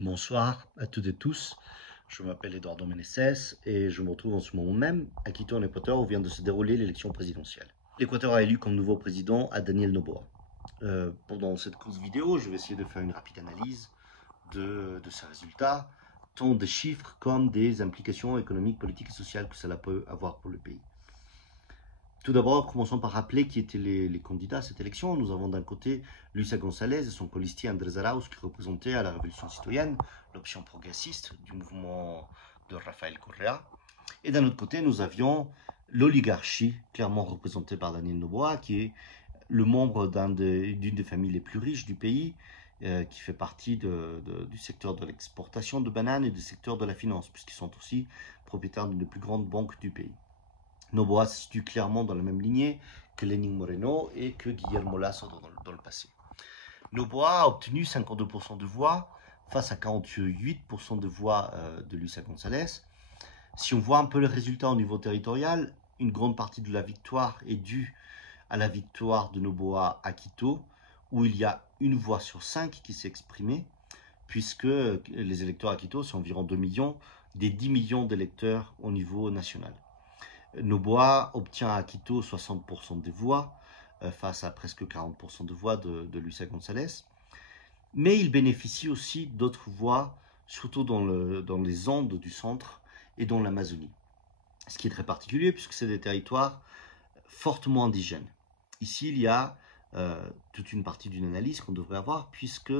Bonsoir à toutes et tous, je m'appelle Eduardo Meneses et je me retrouve en ce moment même à Quito en Équateur où vient de se dérouler l'élection présidentielle. L'Équateur a élu comme nouveau président à Daniel Noboa. Pendant cette courte vidéo, je vais essayer de faire une rapide analyse de ces résultats, tant des chiffres comme des implications économiques, politiques et sociales que cela peut avoir pour le pays. Tout d'abord, commençons par rappeler qui étaient les candidats à cette élection. Nous avons d'un côté Luisa González et son colistier Andrés Arauz qui représentaient à la Révolution citoyenne l'option progressiste du mouvement de Rafael Correa. Et d'un autre côté, nous avions l'oligarchie, clairement représentée par Daniel Noboa, qui est le membre d'une des familles les plus riches du pays, qui fait partie du secteur de l'exportation de bananes et du secteur de la finance, puisqu'ils sont aussi propriétaires d'une des plus grandes banques du pays. Noboa se situe clairement dans la même lignée que Lenín Moreno et que Guillermo Lasso dans le passé. Noboa a obtenu 52% de voix face à 48% de voix de Luisa González. Si on voit un peu les résultats au niveau territorial, une grande partie de la victoire est due à la victoire de Noboa à Quito, où il y a une voix sur 5 qui s'est exprimée, puisque les électeurs à Quito, c'est environ 2 millions, des 10 millions d'électeurs au niveau national. Noboa obtient à Quito 60% des voix face à presque 40% de voix de Luisa González. Mais il bénéficie aussi d'autres voix, surtout dans les Andes du centre et dans l'Amazonie. Ce qui est très particulier puisque c'est des territoires fortement indigènes. Ici, il y a toute une partie d'une analyse qu'on devrait avoir puisque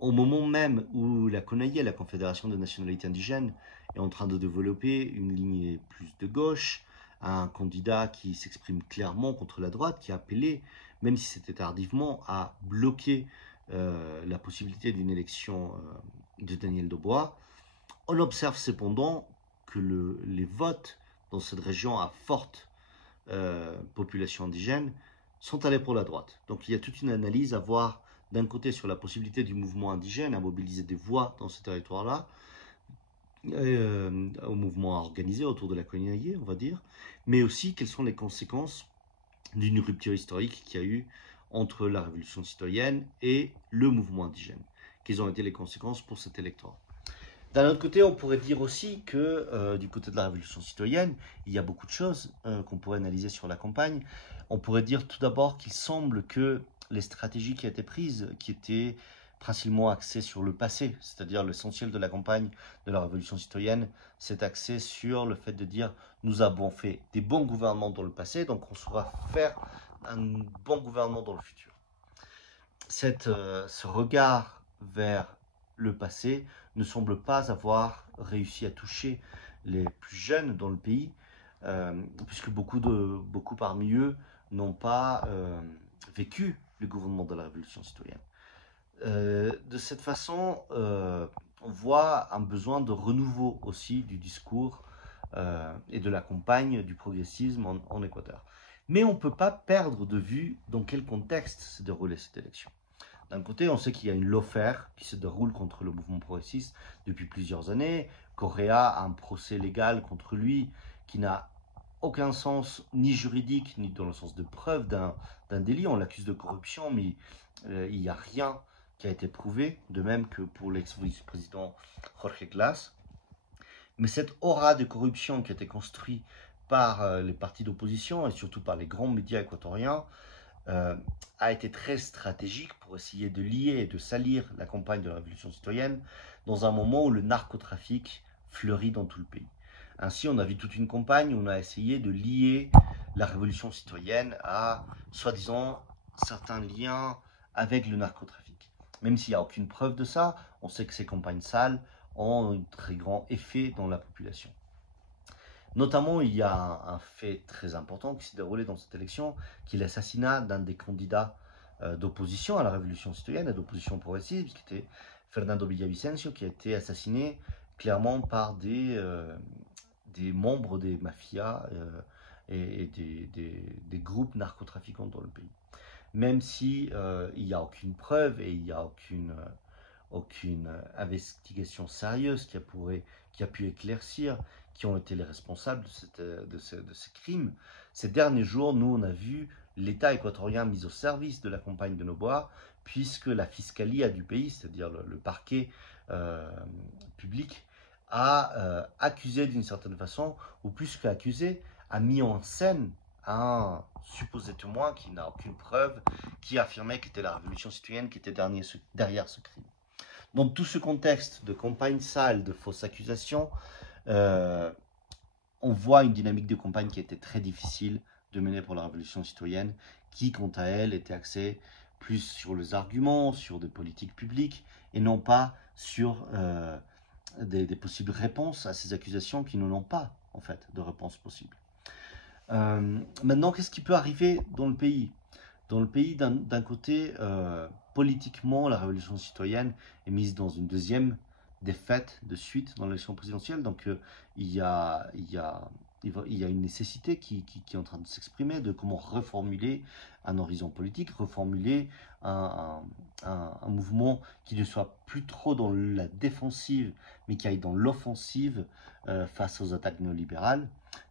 au moment même où la CONAIE, la Confédération des nationalités indigènes, est en train de développer une ligne plus de gauche, un candidat qui s'exprime clairement contre la droite, qui a appelé, même si c'était tardivement, à bloquer la possibilité d'une élection de Daniel Noboa. On observe cependant que les votes dans cette région à forte population indigène sont allés pour la droite. Donc il y a toute une analyse à voir d'un côté sur la possibilité du mouvement indigène à mobiliser des voix dans ce territoire-là, au mouvement organisé autour de la CONAIE, on va dire, mais aussi quelles sont les conséquences d'une rupture historique qu'il y a eu entre la Révolution citoyenne et le mouvement indigène. Quelles ont été les conséquences pour cet électorat. D'un autre côté, on pourrait dire aussi que du côté de la Révolution citoyenne, il y a beaucoup de choses qu'on pourrait analyser sur la campagne. On pourrait dire tout d'abord qu'il semble que les stratégies qui étaient prises, qui étaient principalement axées sur le passé, c'est-à-dire l'essentiel de la campagne de la Révolution citoyenne, c'est axé sur le fait de dire nous avons fait des bons gouvernements dans le passé, donc on saura faire un bon gouvernement dans le futur. Ce regard vers le passé ne semble pas avoir réussi à toucher les plus jeunes dans le pays, puisque beaucoup parmi eux n'ont pas vécu le gouvernement de la Révolution citoyenne. De cette façon, on voit un besoin de renouveau aussi du discours et de la campagne du progressisme en Équateur. Mais on ne peut pas perdre de vue dans quel contexte s'est déroulée cette élection. D'un côté, on sait qu'il y a une lawfare qui se déroule contre le mouvement progressiste depuis plusieurs années. Correa a un procès légal contre lui qui n'a aucun sens ni juridique, ni dans le sens de preuve d'un délit. On l'accuse de corruption, mais il n'y a rien qui a été prouvé, de même que pour l'ex-vice-président Jorge Glass. Mais cette aura de corruption qui a été construite par les partis d'opposition et surtout par les grands médias équatoriens a été très stratégique pour essayer de lier et de salir la campagne de la Révolution citoyenne dans un moment où le narcotrafic fleurit dans tout le pays. Ainsi, on a vu toute une campagne où on a essayé de lier la Révolution citoyenne à, soi-disant, certains liens avec le narcotrafic. Même s'il n'y a aucune preuve de ça, on sait que ces campagnes sales ont un très grand effet dans la population. Notamment, il y a un fait très important qui s'est déroulé dans cette élection, qui est l'assassinat d'un des candidats d'opposition à la Révolution citoyenne et d'opposition progressiste, qui était Fernando Villavicencio, qui a été assassiné clairement par des membres des mafias et des groupes narcotrafiquants dans le pays. Même si il n'y a aucune preuve et il n'y a aucune investigation sérieuse qui a pu éclaircir qui ont été les responsables de ces crimes. Ces derniers jours, nous, on a vu l'État équatorien mis au service de la campagne de Noboa, puisque la fiscalia du pays, c'est-à-dire le parquet public, a accusé d'une certaine façon, ou plus qu'accusé, a mis en scène un supposé témoin qui n'a aucune preuve, qui affirmait que c'était la révolution citoyenne qui était derrière ce crime. Dans tout ce contexte de campagne sale, de fausses accusations, on voit une dynamique de campagne qui était très difficile de mener pour la révolution citoyenne, qui, quant à elle, était axée plus sur les arguments, sur des politiques publiques, et non pas sur des possibles réponses à ces accusations qui n'en ont pas, en fait, de réponse possible. Maintenant, qu'est-ce qui peut arriver dans le pays? Dans le pays, d'un côté, politiquement, la révolution citoyenne est mise dans une deuxième défaite de suite dans l'élection présidentielle. Donc, il y a une nécessité qui est en train de s'exprimer de comment reformuler un horizon politique, reformuler un mouvement qui ne soit plus trop dans la défensive, mais qui aille dans l'offensive face aux attaques néolibérales.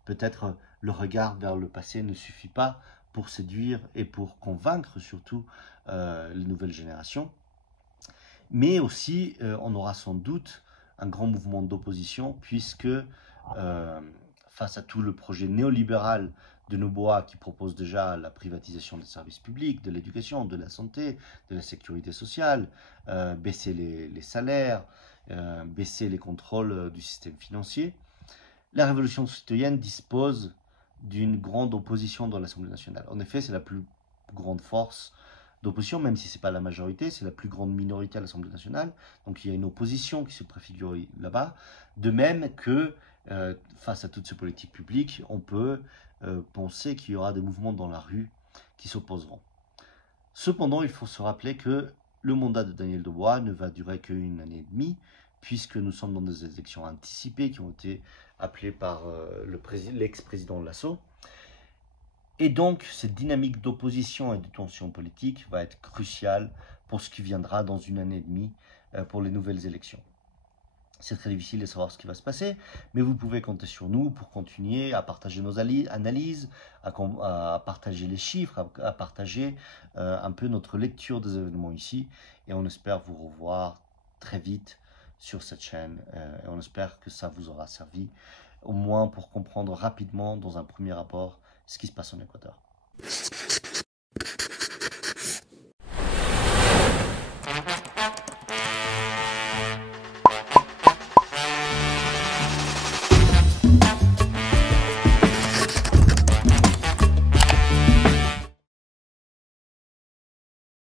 Peut-être le regard vers le passé ne suffit pas pour séduire et pour convaincre surtout les nouvelles générations. Mais aussi, on aura sans doute un grand mouvement d'opposition, puisque face à tout le projet néolibéral de Noboa, qui propose déjà la privatisation des services publics, de l'éducation, de la santé, de la sécurité sociale, baisser les salaires, baisser les contrôles du système financier, la révolution citoyenne dispose d'une grande opposition dans l'Assemblée nationale. En effet, c'est la plus grande force d'opposition, même si ce n'est pas la majorité, c'est la plus grande minorité à l'Assemblée nationale. Donc il y a une opposition qui se préfigure là-bas. De même que face à toutes ces politiques publiques, on peut penser qu'il y aura des mouvements dans la rue qui s'opposeront. Cependant, il faut se rappeler que le mandat de Daniel Noboa ne va durer qu'une année et demie, puisque nous sommes dans des élections anticipées qui ont été appelées par l'ex-président Lasso. Et donc, cette dynamique d'opposition et de tension politique va être cruciale pour ce qui viendra dans une année et demie pour les nouvelles élections. C'est très difficile de savoir ce qui va se passer, mais vous pouvez compter sur nous pour continuer à partager nos analyses, à partager les chiffres, à partager un peu notre lecture des événements ici. Et on espère vous revoir très vite sur cette chaîne. Et on espère que ça vous aura servi, au moins pour comprendre rapidement, dans un premier rapport, ce qui se passe en Équateur.